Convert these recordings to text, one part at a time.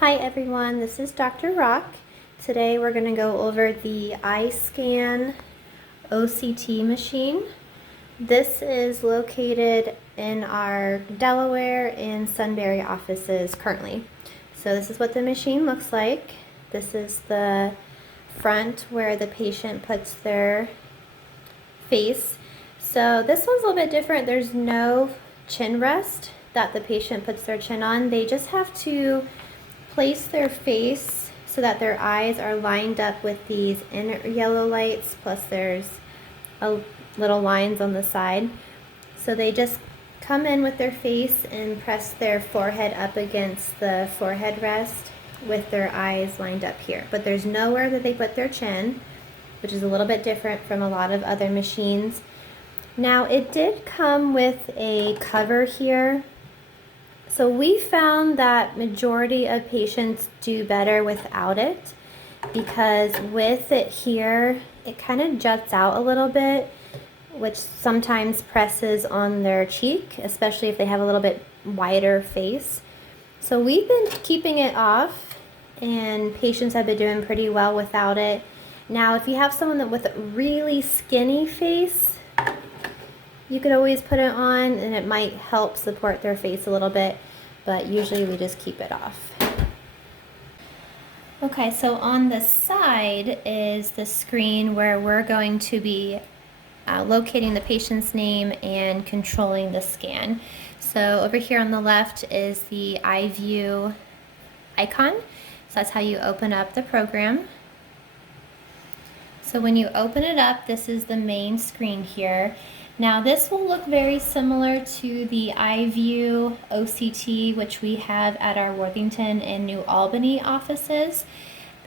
Hi everyone, this is Dr. Rock. Today we're going to go over the iScan OCT machine. This is located in our Delaware and Sunbury offices currently. So this is what the machine looks like. This is the front where the patient puts their face. So this one's a little bit different. There's no chin rest that the patient puts their chin on. They just have to place their face so that their eyes are lined up with these inner yellow lights, plus there's little lines on the side. So they just come in with their face and press their forehead up against the forehead rest with their eyes lined up here. But there's nowhere that they put their chin, which is a little bit different from a lot of other machines. Now it did come with a cover here. So we found that majority of patients do better without it, because with it here, it kind of juts out a little bit, which sometimes presses on their cheek, especially if they have a little bit wider face. So we've been keeping it off, and patients have been doing pretty well without it. Now, if you have someone with a really skinny face, you could always put it on and it might help support their face a little bit, but usually we just keep it off. Okay, so on the side is the screen where we're going to be locating the patient's name and controlling the scan. So over here on the left is the iView icon. So that's how you open up the program. So when you open it up, this is the main screen here. Now this will look very similar to the iView OCT, which we have at our Worthington and New Albany offices,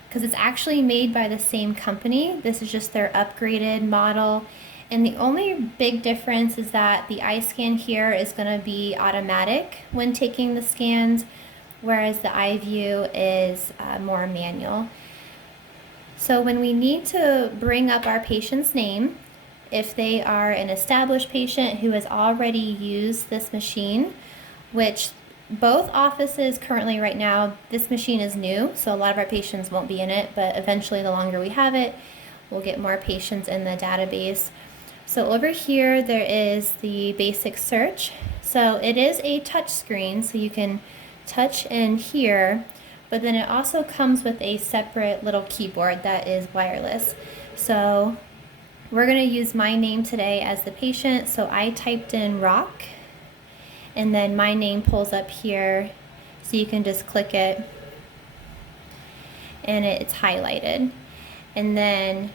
because it's actually made by the same company. This is just their upgraded model. And the only big difference is that the iScan here is going to be automatic when taking the scans, whereas the iView is more manual. So when we need to bring up our patient's name, if they are an established patient who has already used this machine, which both offices currently right now, this machine is new, so a lot of our patients won't be in it, but eventually the longer we have it, we'll get more patients in the database. So over here, there is the basic search. So it is a touch screen, so you can touch in here, but then it also comes with a separate little keyboard that is wireless. So we're going to use my name today as the patient. So I typed in Rock, and then my name pulls up here, so you can just click it and it's highlighted. And then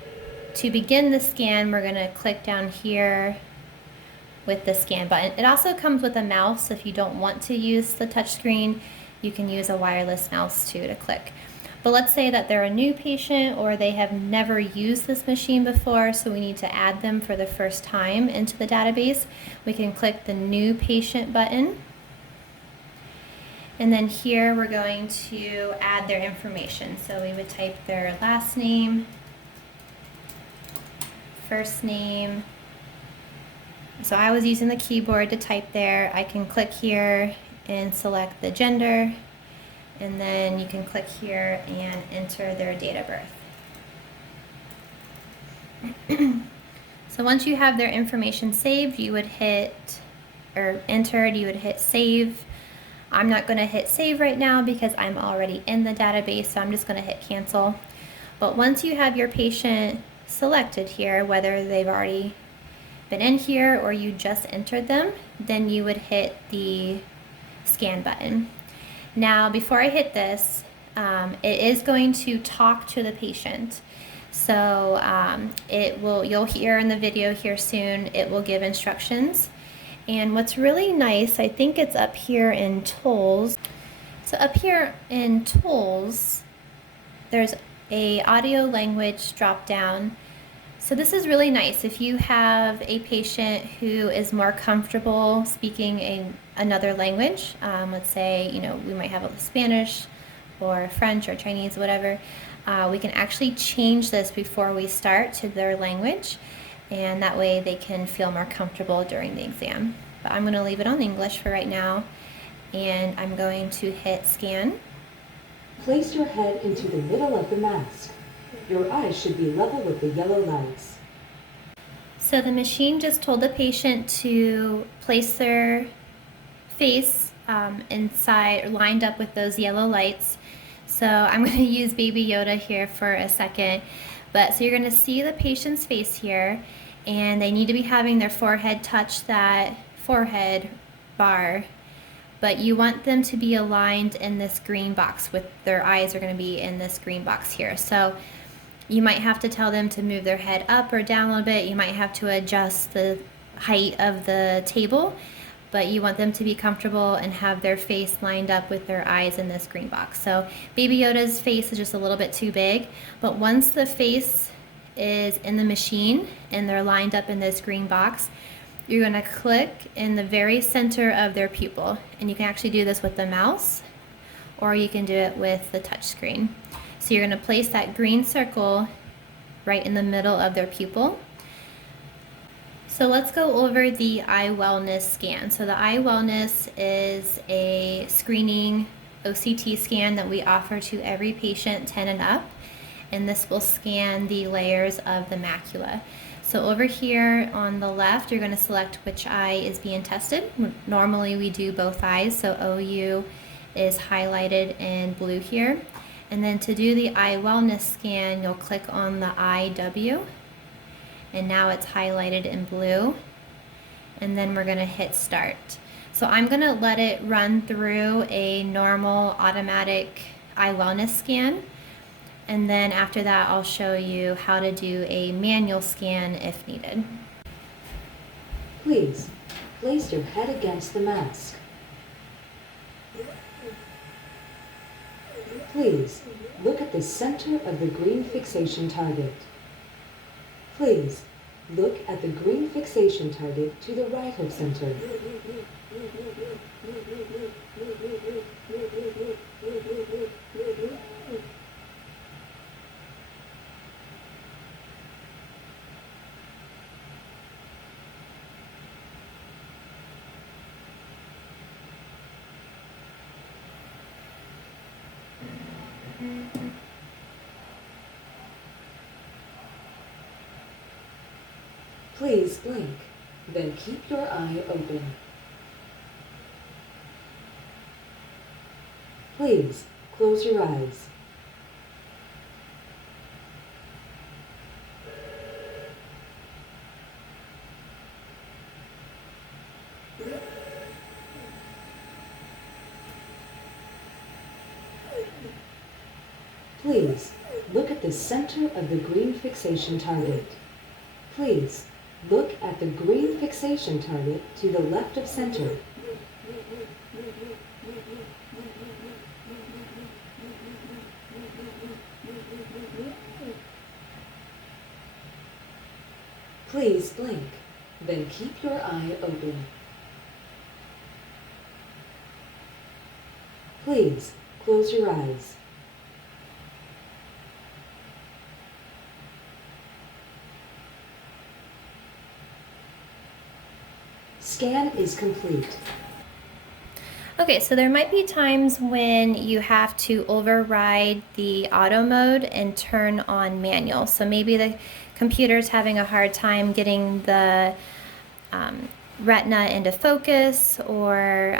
to begin the scan, we're going to click down here with the scan button. It also comes with a mouse. If you don't want to use the touch screen, you can use a wireless mouse too to click. But let's say that they're a new patient or they have never used this machine before, so we need to add them for the first time into the database. We can click the new patient button. And then here we're going to add their information. So we would type their last name, first name. So I was using the keyboard to type there. I can click here and select the gender, and then you can click here and enter their date of birth. So once you have their information saved, you would hit, or entered, you would hit save. I'm not going to hit save right now because I'm already in the database, so I'm just going to hit cancel. But once you have your patient selected here, whether they've already been in here or you just entered them, then you would hit the scan button. Now, before I hit this, it is going to talk to the patient. So you'll hear in the video here soon, it will give instructions. And what's really nice, I think it's up here in Tools. So up here in Tools, there's a audio language drop down. So this is really nice. If you have a patient who is more comfortable speaking another language, let's say, we might have a Spanish or French or Chinese, whatever, we can actually change this before we start to their language, and that way they can feel more comfortable during the exam. But I'm going to leave it on English for right now, and I'm going to hit scan. Place your head into the middle of the mask. Your eyes should be level with the yellow lights. So the machine just told the patient to place their face inside or lined up with those yellow lights. So I'm going to use Baby Yoda here for a second. So you're going to see the patient's face here, and they need to be having their forehead touch that forehead bar. But you want them to be aligned in this green box. With their eyes are going to be in this green box here. So you might have to tell them to move their head up or down a little bit. You might have to adjust the height of the table, but you want them to be comfortable and have their face lined up with their eyes in this green box. So Baby Yoda's face is just a little bit too big, but once the face is in the machine and they're lined up in this green box, you're going to click in the very center of their pupil. And you can actually do this with the mouse, or you can do it with the touch screen. So you're going to place that green circle right in the middle of their pupil. So let's go over the eye wellness scan. So the eye wellness is a screening OCT scan that we offer to every patient 10 and up. And this will scan the layers of the macula. So over here on the left, you're going to select which eye is being tested. Normally we do both eyes, so OU is highlighted in blue here. And then to do the eye wellness scan, you'll click on the IW, and now it's highlighted in blue. And then we're going to hit start. So I'm going to let it run through a normal automatic eye wellness scan. And then after that, I'll show you how to do a manual scan if needed. Please, place your head against the mask. Please, look at the center of the green fixation target. Please, look at the green fixation target to the right of center. Please blink, then keep your eye open. Please close your eyes. Please look at the center of the green fixation target. Please look at the green fixation target to the left of center. Please blink, then keep your eye open. Please close your eyes. Scan is complete. Okay, so there might be times when you have to override the auto mode and turn on manual. So maybe the computer's having a hard time getting the retina into focus, or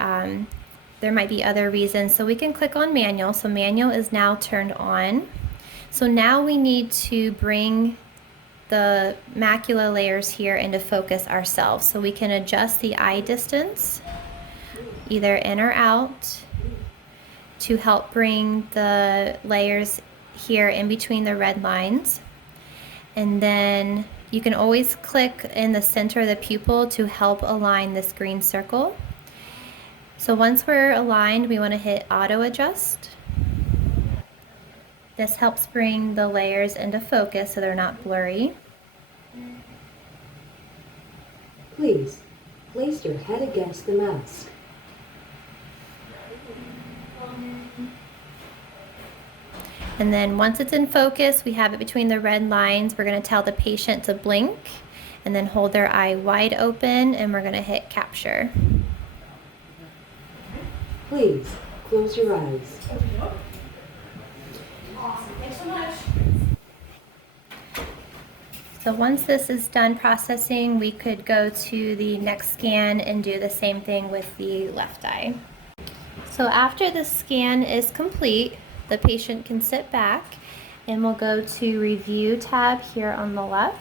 there might be other reasons. So we can click on manual. So manual is now turned on. So now we need to bring the macula layers here into focus ourselves. So we can adjust the eye distance, either in or out, to help bring the layers here in between the red lines. And then you can always click in the center of the pupil to help align this green circle. So once we're aligned, we want to hit auto adjust. This helps bring the layers into focus so they're not blurry. Please place your head against the mask. And then once it's in focus, we have it between the red lines. We're going to tell the patient to blink and then hold their eye wide open, and we're going to hit capture. Please close your eyes. Awesome. Thanks so much. So once this is done processing, we could go to the next scan and do the same thing with the left eye. So after the scan is complete, the patient can sit back and we'll go to Review tab here on the left.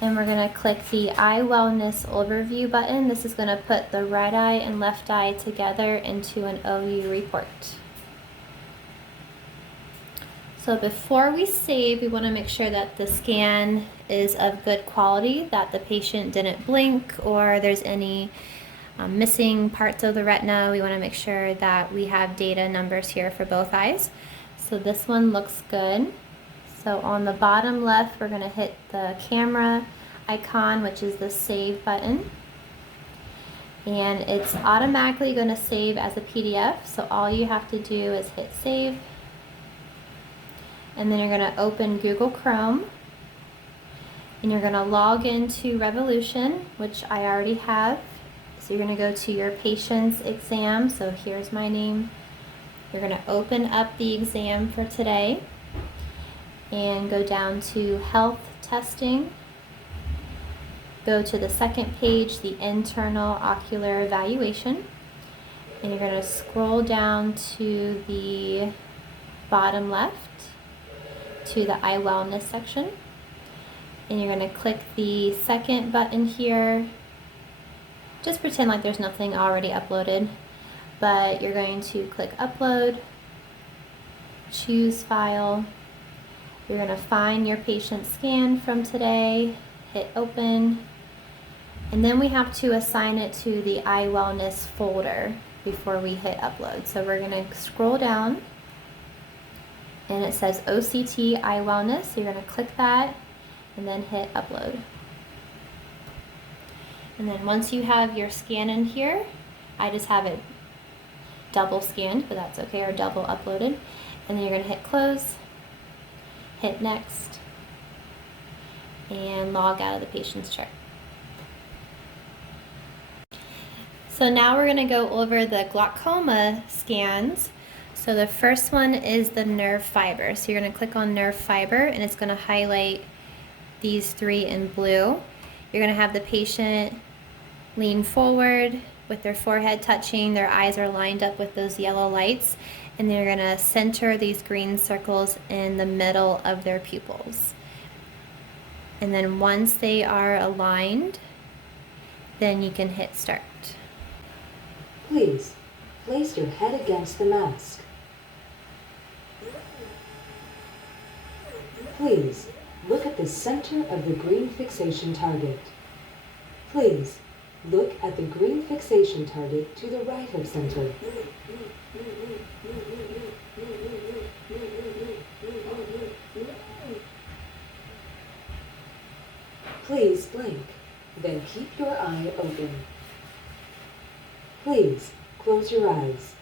And we're going to click the Eye Wellness Overview button. This is going to put the right eye and left eye together into an OU report. So before we save, we want to make sure that the scan is of good quality, that the patient didn't blink or there's any missing parts of the retina. We want to make sure that we have data numbers here for both eyes. So this one looks good. So on the bottom left, we're going to hit the camera icon, which is the save button. And it's automatically going to save as a PDF. So all you have to do is hit save. And then you're going to open Google Chrome. And you're going to log into Revolution, which I already have. So you're going to go to your patient's exam. So here's my name. You're going to open up the exam for today and go down to health testing. Go to the second page, the internal ocular evaluation. And you're going to scroll down to the bottom left to the eye wellness section. And you're going to click the second button here. Just pretend like there's nothing already uploaded, but you're going to click upload, choose file. You're going to find your patient scan from today, hit open, and then we have to assign it to the eye wellness folder before we hit upload. So we're going to scroll down and it says OCT eye wellness. So you're going to click that and then hit upload. And then once you have your scan in here, I just have it double scanned, but that's okay, or double uploaded. And then you're going to hit close, hit next, and log out of the patient's chart. So now we're going to go over the glaucoma scans. So the first one is the nerve fiber. So you're going to click on nerve fiber and it's going to highlight these three in blue. You're going to have the patient lean forward with their forehead touching, their eyes are lined up with those yellow lights, and they're going to center these green circles in the middle of their pupils. And then once they are aligned, then you can hit start. Please, place your head against the mask. Please, look at the center of the green fixation target. Please, look at the green fixation target to the right of center. Please blink, then keep your eye open. Please close your eyes.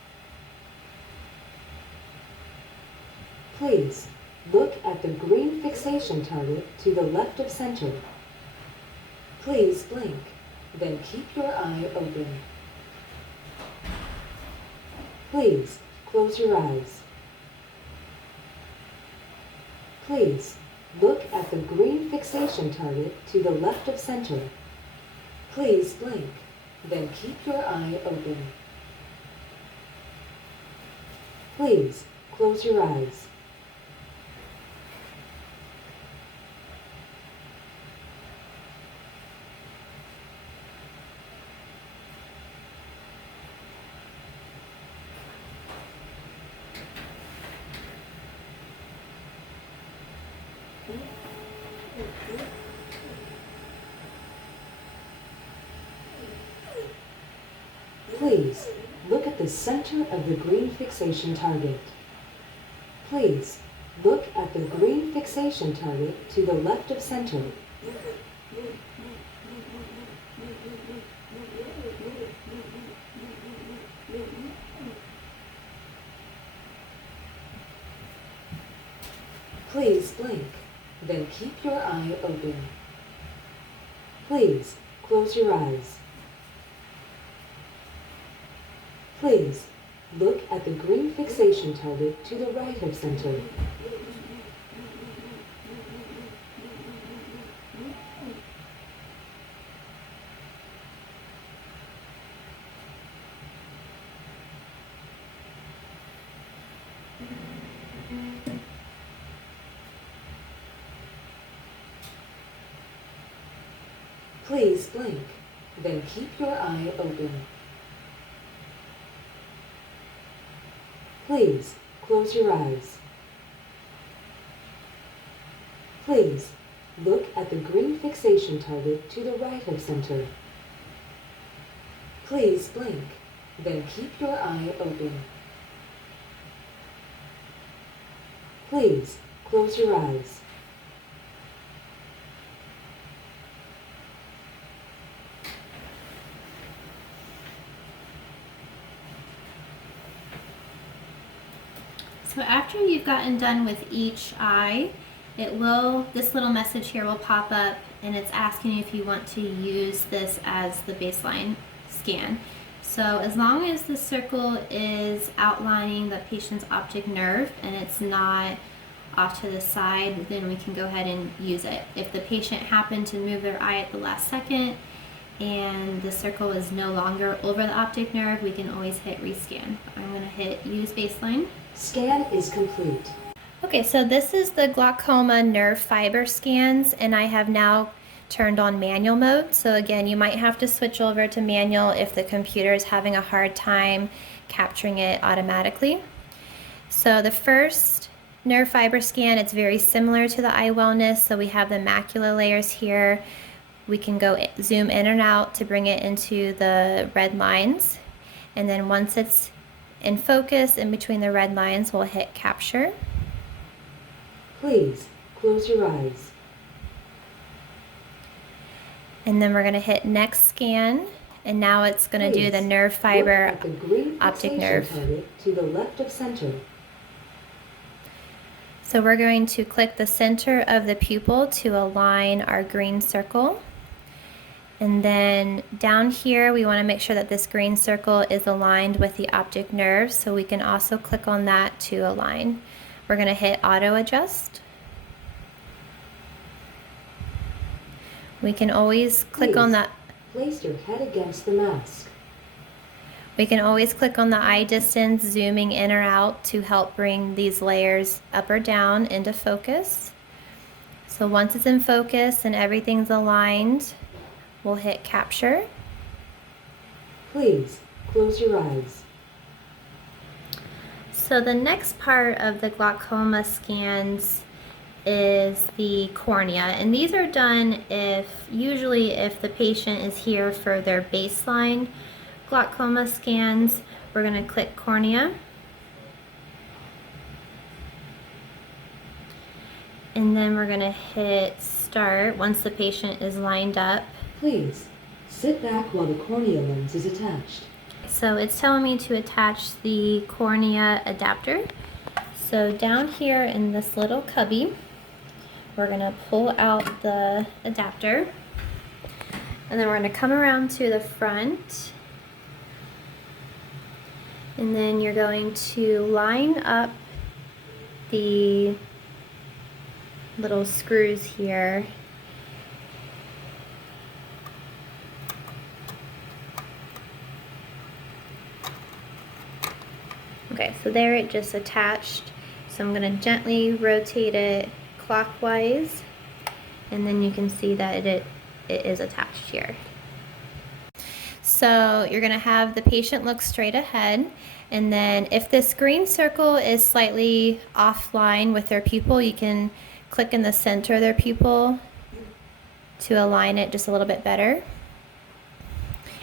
Please look at the green fixation target to the left of center. Please blink, then keep your eye open. Please close your eyes. Please look at the green fixation target to the left of center. Please blink, then keep your eye open. Please close your eyes. Please look at the center of the green fixation target. Please look at the green fixation target to the left of center. Please blink, then keep your eye open. Please close your eyes. Please look at the green fixation target to the right of center. Please blink, then keep your eye open. Please close your eyes. Please look at the green fixation target to the right of center. Please blink, then keep your eye open. Please close your eyes. So after you've gotten done with each eye, this little message here will pop up and it's asking you if you want to use this as the baseline scan. So as long as the circle is outlining the patient's optic nerve and it's not off to the side, then we can go ahead and use it. If the patient happened to move their eye at the last second and the circle is no longer over the optic nerve, we can always hit rescan. I'm going to hit use baseline. Scan is complete. Okay, so this is the glaucoma nerve fiber scans, and I have now turned on manual mode. So again, you might have to switch over to manual if the computer is having a hard time capturing it automatically. So the first nerve fiber scan, it's very similar to the eye wellness. So we have the macula layers here. We can go zoom in and out to bring it into the red lines. And then once it's in focus in between the red lines, we'll hit capture. Please close your eyes. And then we're going to hit next scan, and now it's going to do the nerve fiber optic nerve. To the left of center. So we're going to click the center of the pupil to align our green circle. And then down here, we want to make sure that this green circle is aligned with the optic nerve, so we can also click on that to align. We're going to hit auto adjust. We can always click on that. Place your head against the mask. We can always click on the eye distance, zooming in or out to help bring these layers up or down into focus. So once it's in focus and everything's aligned, we'll hit capture. Please close your eyes. So the next part of the glaucoma scans is the cornea, and these are done usually if the patient is here for their baseline glaucoma scans. We're going to click cornea. And then we're going to hit start once the patient is lined up. Please sit back while the cornea lens is attached. So it's telling me to attach the cornea adapter. So down here in this little cubby, we're going to pull out the adapter, and then we're going to come around to the front, and then you're going to line up the little screws here. Okay, so there it just attached. So I'm going to gently rotate it clockwise, and then you can see that it is attached here. So you're going to have the patient look straight ahead, and then if this green circle is slightly offline with their pupil, you can click in the center of their pupil to align it just a little bit better.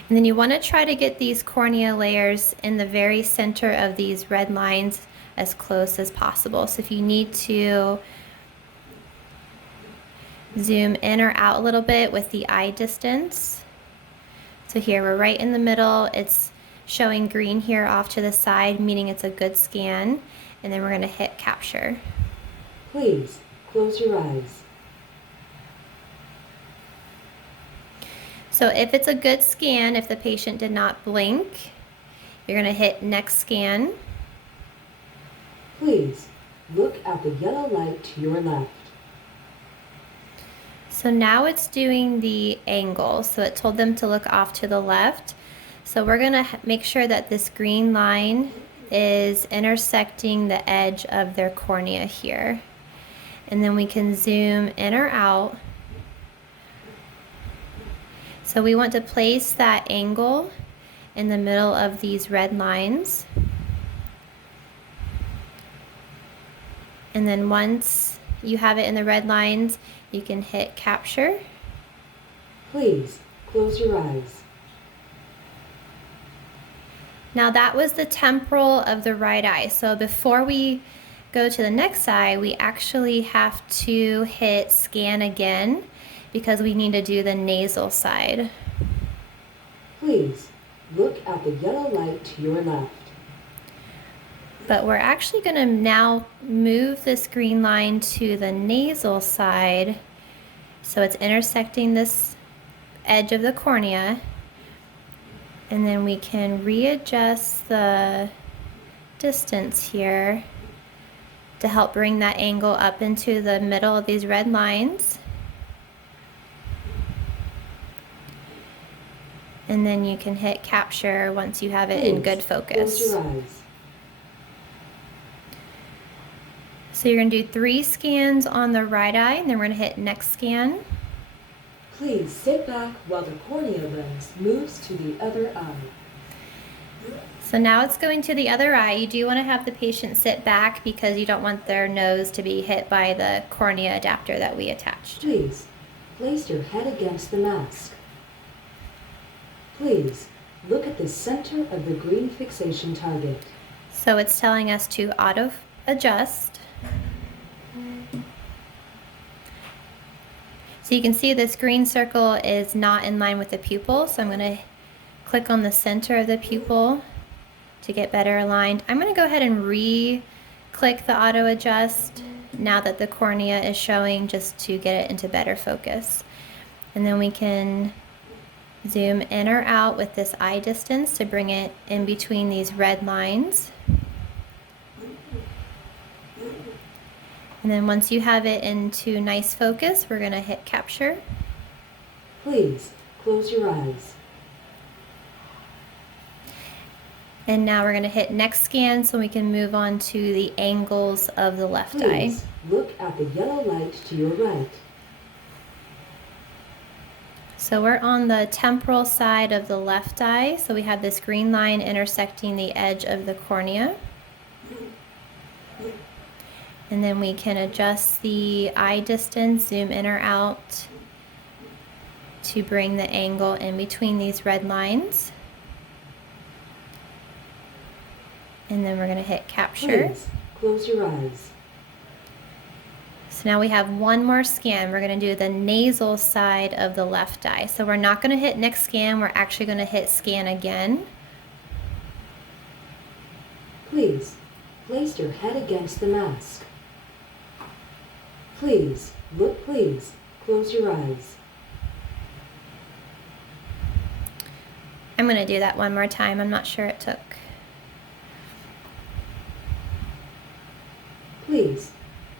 And then you want to try to get these cornea layers in the very center of these red lines as close as possible. So if you need to zoom in or out a little bit with the eye distance. So here we're right in the middle. It's showing green here off to the side, meaning it's a good scan. And then we're going to hit capture. Please close your eyes. So if it's a good scan, if the patient did not blink, You're going to hit next scan. Please look at the yellow light to your left. So now it's doing the angle. So it told them to look off to the left. So we're going to make sure that this green line is intersecting the edge of their cornea here. And then we can zoom in or out. So we want to place that angle in the middle of these red lines. And then once you have it in the red lines, you can hit capture. Please close your eyes. Now that was the temporal of the right eye. So before we go to the next eye, we actually have to hit scan again because we need to do the nasal side. Please look at the yellow light to your left. But we're actually going to now move this green line to the nasal side so it's intersecting this edge of the cornea, and then we can readjust the distance here to help bring that angle up into the middle of these red lines. And then you can hit capture once you have it in good focus. Close your eyes. So you're going to do 3 scans on the right eye, and then we're going to hit next scan. Please sit back while the cornea lens moves to the other eye. So now it's going to the other eye. You do want to have the patient sit back because you don't want their nose to be hit by the cornea adapter that we attached. Please place your head against the mask. Please look at the center of the green fixation target. So it's telling us to auto adjust. So you can see this green circle is not in line with the pupil, so I'm going to click on the center of the pupil to get better aligned. I'm going to go ahead and re-click the auto adjust now that the cornea is showing, just to get it into better focus. And then we can zoom in or out with this eye distance to bring it in between these red lines. And then once you have it into nice focus, we're going to hit capture. Please close your eyes. And now we're going to hit next scan so we can move on to the angles of the left eye. Please look at the yellow light to your right. So we're on the temporal side of the left eye. So we have this green line intersecting the edge of the cornea. And then we can adjust the eye distance, zoom in or out to bring the angle in between these red lines. And then we're going to hit capture. Please close your eyes. So now we have one more scan. We're going to do the nasal side of the left eye. So we're not going to hit next scan. We're actually going to hit scan again. Please place your head against the mask. Please close your eyes. I'm going to do that one more time. I'm not sure it took. Please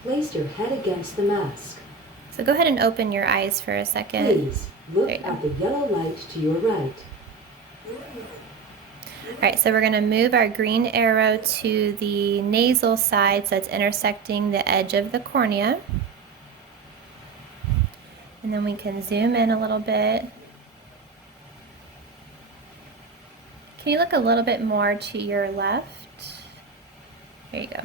place your head against the mask. So go ahead and open your eyes for a second. Please look There you go. at the yellow light to your right. All right, so we're going to move our green arrow to the nasal side so it's intersecting the edge of the cornea. And then we can zoom in a little bit. Can you look a little bit more to your left? There you go.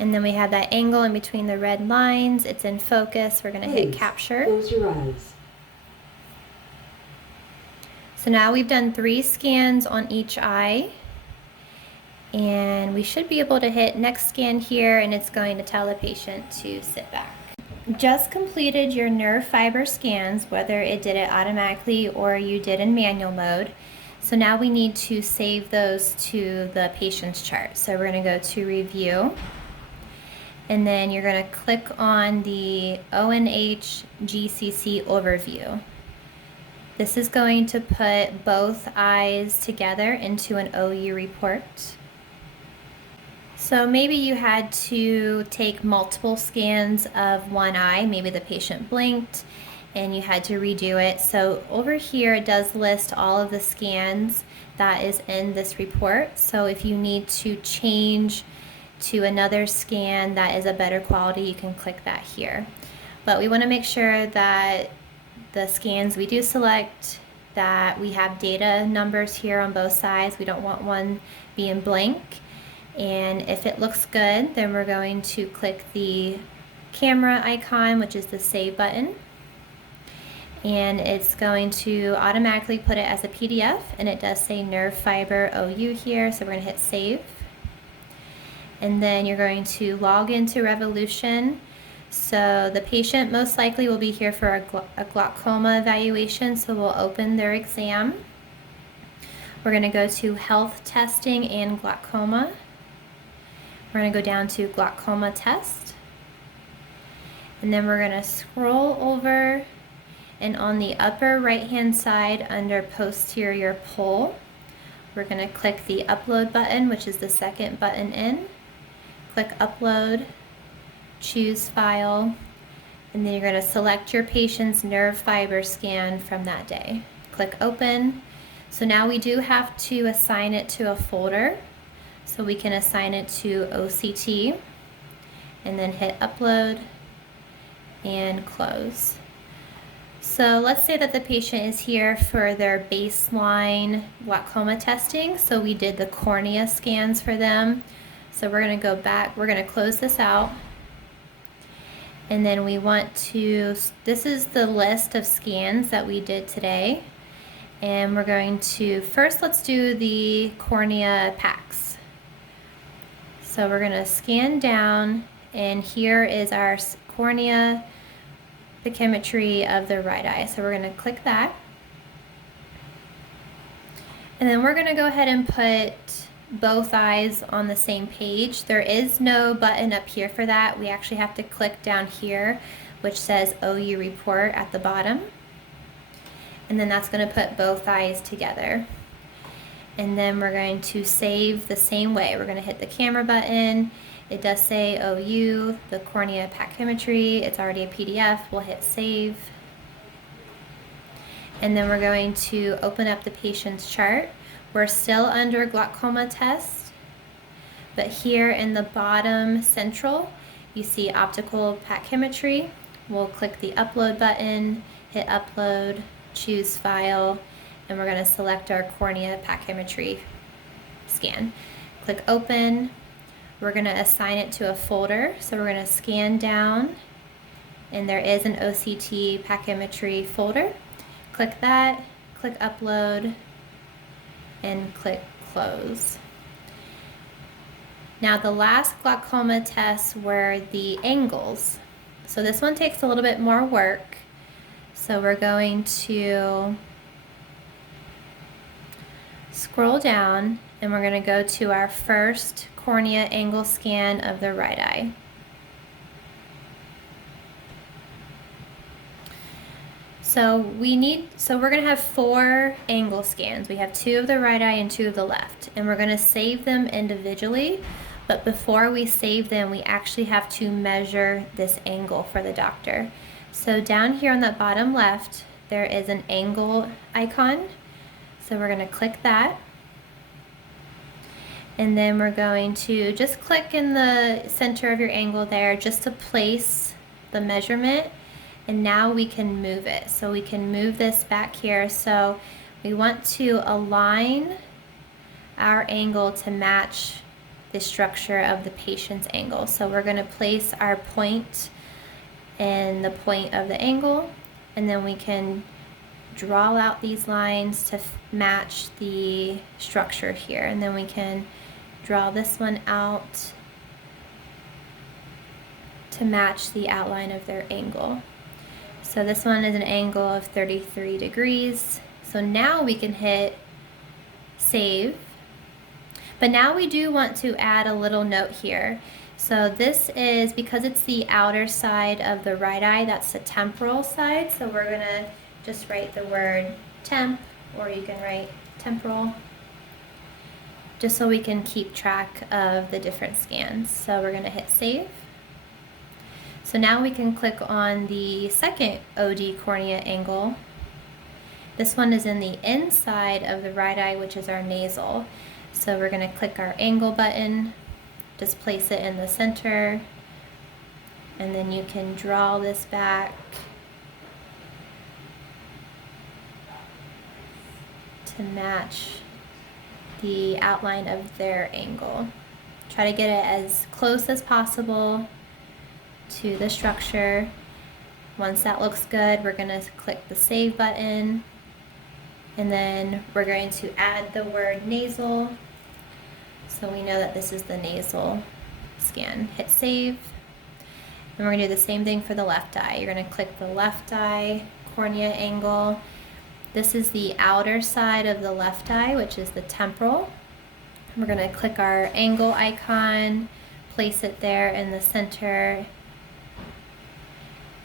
And then we have that angle in between the red lines. It's in focus. We're going to hit capture. Close your eyes. So now we've done 3 scans on each eye. And we should be able to hit next scan here, and it's going to tell the patient to sit back. Just completed your nerve fiber scans, whether it did it automatically or you did in manual mode. So now we need to save those to the patient's chart. So we're going to go to review. and then you're going to click on the ONH GCC overview. This is going to put both eyes together into an OU report. So maybe you had to take multiple scans of one eye, maybe the patient blinked and you had to redo it. So over here it does list all of the scans that is in this report. So if you need to change to another scan that is a better quality, you can click that here. But we want to make sure that the scans we do select, that we have data numbers here on both sides. We don't want one being blank. And if it looks good, then we're going to click the camera icon, which is the save button. And it's going to automatically put it as a PDF, and it does say nerve fiber OU here, so we're going to hit save. And then you're going to log into Revolution. So the patient most likely will be here for a glaucoma evaluation, so we'll open their exam. We're going to go to health testing and glaucoma. We're going to go down to glaucoma test. And then we're going to scroll over, and on the upper right hand side under posterior pole, we're going to click the upload button, which is the second button in. Click upload, choose file, and then you're going to select your patient's nerve fiber scan from that day. Click open. So now we do have to assign it to a folder. So we can assign it to OCT and then hit upload and close. So let's say that the patient is here for their baseline glaucoma testing. So we did the cornea scans for them. So we're going to go back, we're going to close this out. And then we want to, this is the list of scans that we did today. And we're going to, first let's do the cornea packs. So we're going to scan down, and here is our cornea pachymetry of the right eye. So we're going to click that. And then we're going to go ahead and put both eyes on the same page. There is no button up here for that. We actually have to click down here, which says OU report at the bottom. And then that's going to put both eyes together. And then we're going to save the same way. We're going to hit the camera button. It does say OU, the cornea pachymetry. It's already a PDF. We'll hit save. And then we're going to open up the patient's chart. We're still under glaucoma test, but here in the bottom central, you see optical pachymetry. We'll click the upload button, hit upload, choose file, and we're going to select our cornea pachymetry scan. Click open. We're going to assign it to a folder. So we're going to scan down, and there is an OCT pachymetry folder. Click that, click upload, and click close. Now the last glaucoma tests were the angles. So this one takes a little bit more work. So we're going to scroll down, and we're going to go to our first cornea angle scan of the right eye. So we're going to have 4 angle scans. We have 2 of the right eye and 2 of the left, and we're going to save them individually. But before we save them, we actually have to measure this angle for the doctor. So down here on the bottom left, there is an angle icon. So we're going to click that. And then we're going to just click in the center of your angle there just to place the measurement. And now we can move it. So we can move this back here. So we want to align our angle to match the structure of the patient's angle. So we're going to place our point in the point of the angle, and then we can draw out these lines to match the structure here. And then we can draw this one out to match the outline of their angle. So this one is an angle of 33 degrees. So now we can hit save. But now we do want to add a little note here. So this is, because it's the outer side of the right eye, that's the temporal side. So we're gonna just write the word temp, or you can write temporal, just so we can keep track of the different scans. So we're gonna hit save. So now we can click on the second OD cornea angle. This one is in the inside of the right eye, which is our nasal. So we're gonna click our angle button, just place it in the center, and then you can draw this back to match the outline of their angle. Try to get it as close as possible to the structure. Once that looks good, we're going to click the save button, and then we're going to add the word nasal, so we know that this is the nasal scan. Hit save, and we're going to do the same thing for the left eye. You're going to click the left eye cornea angle. This is the outer side of the left eye, which is the temporal. We're going to click our angle icon, place it there in the center,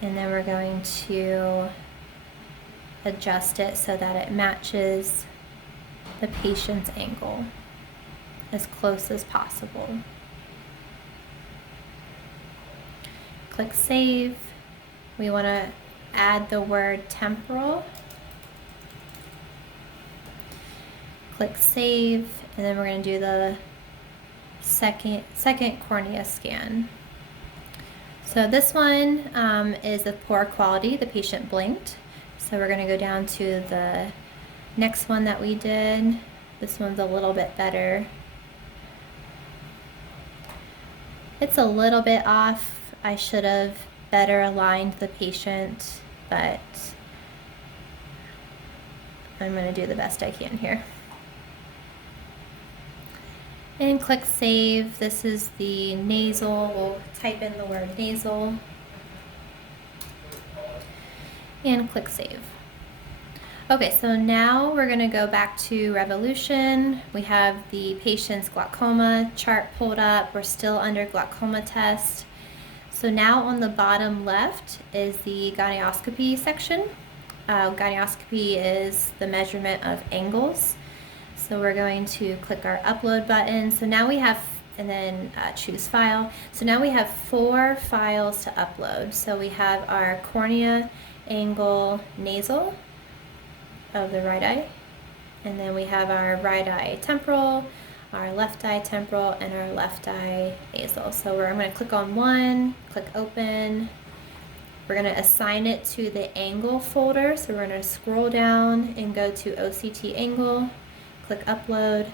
and then we're going to adjust it so that it matches the patient's angle as close as possible. Click save. We want to add the word temporal. Click save, and then we're going to do the second cornea scan. So this one is of poor quality. The patient blinked. So we're going to go down to the next one that we did. This one's a little bit better. It's a little bit off. I should have better aligned the patient, but I'm going to do the best I can here. And click save. This is the nasal. We'll type in the word nasal and click save. Okay, so now we're going to go back to Revolution. We have the patient's glaucoma chart pulled up. We're still under glaucoma test. So now on the bottom left is the gonioscopy section. Gonioscopy is the measurement of angles. So we're going to click our upload button. So now we have, and then choose file. So now we have 4 files to upload. So we have our cornea angle nasal of the right eye, and then we have our right eye temporal, our left eye temporal, and our left eye nasal. So I'm going to click on one, click open. We're going to assign it to the angle folder. So we're going to scroll down and go to OCT angle, click upload.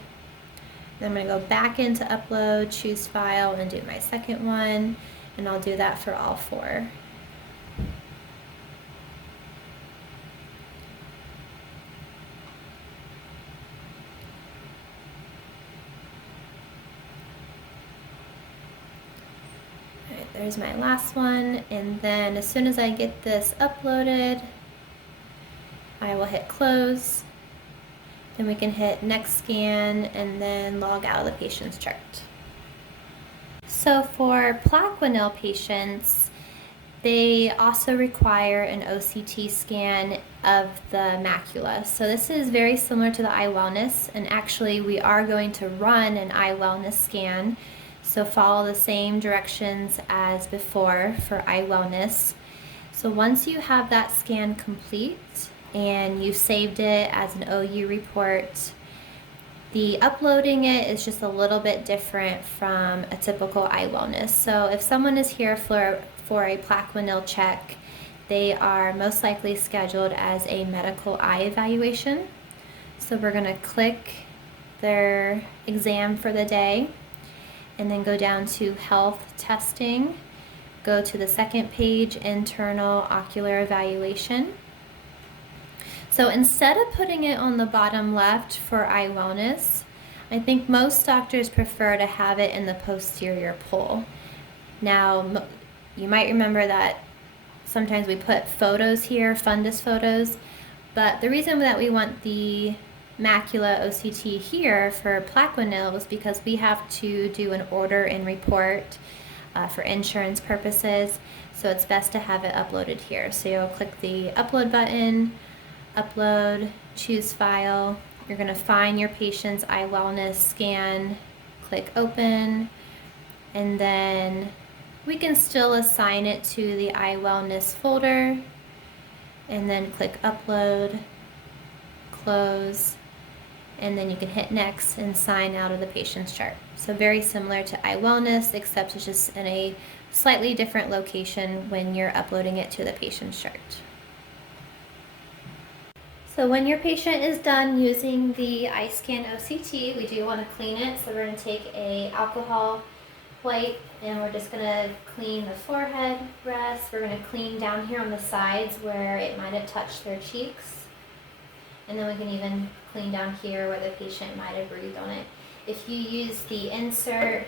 Then I'm going to go back into upload, choose file, and do my second one, and I'll do that for all 4. There's my last one, and then as soon as I get this uploaded, I will hit close. Then we can hit next scan and then log out of the patient's chart. So for Plaquenil patients, they also require an OCT scan of the macula. So this is very similar to the eye wellness, and actually we are going to run an eye wellness scan. So follow the same directions as before for eye wellness. So once you have that scan complete and you saved it as an OU report, the uploading it is just a little bit different from a typical eye wellness. So if someone is here for a Plaquenil check, they are most likely scheduled as a medical eye evaluation. So we're going to click their exam for the day, and then go down to health testing, go to the second page, internal ocular evaluation. So instead of putting it on the bottom left for eye wellness, I think most doctors prefer to have it in the posterior pole. Now, you might remember that sometimes we put photos here, fundus photos, but the reason that we want the macula OCT here for Plaquenil is because we have to do an order and report for insurance purposes. So it's best to have it uploaded here. So you'll click the upload button, upload, choose file. You're going to find your patient's eye wellness scan, click open, and then we can still assign it to the eye wellness folder, and then click upload, close, and then you can hit next and sign out of the patient's chart. So very similar to eye wellness, except it's just in a slightly different location when you're uploading it to the patient's chart. So when your patient is done using the iScan OCT, we do want to clean it. So we're going to take a alcohol wipe and we're just going to clean the forehead rest. We're going to clean down here on the sides where it might have touched their cheeks. And then we can even clean down here where the patient might have breathed on it. If you use the insert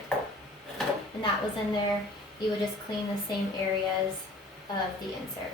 and that was in there, you would just clean the same areas of the insert.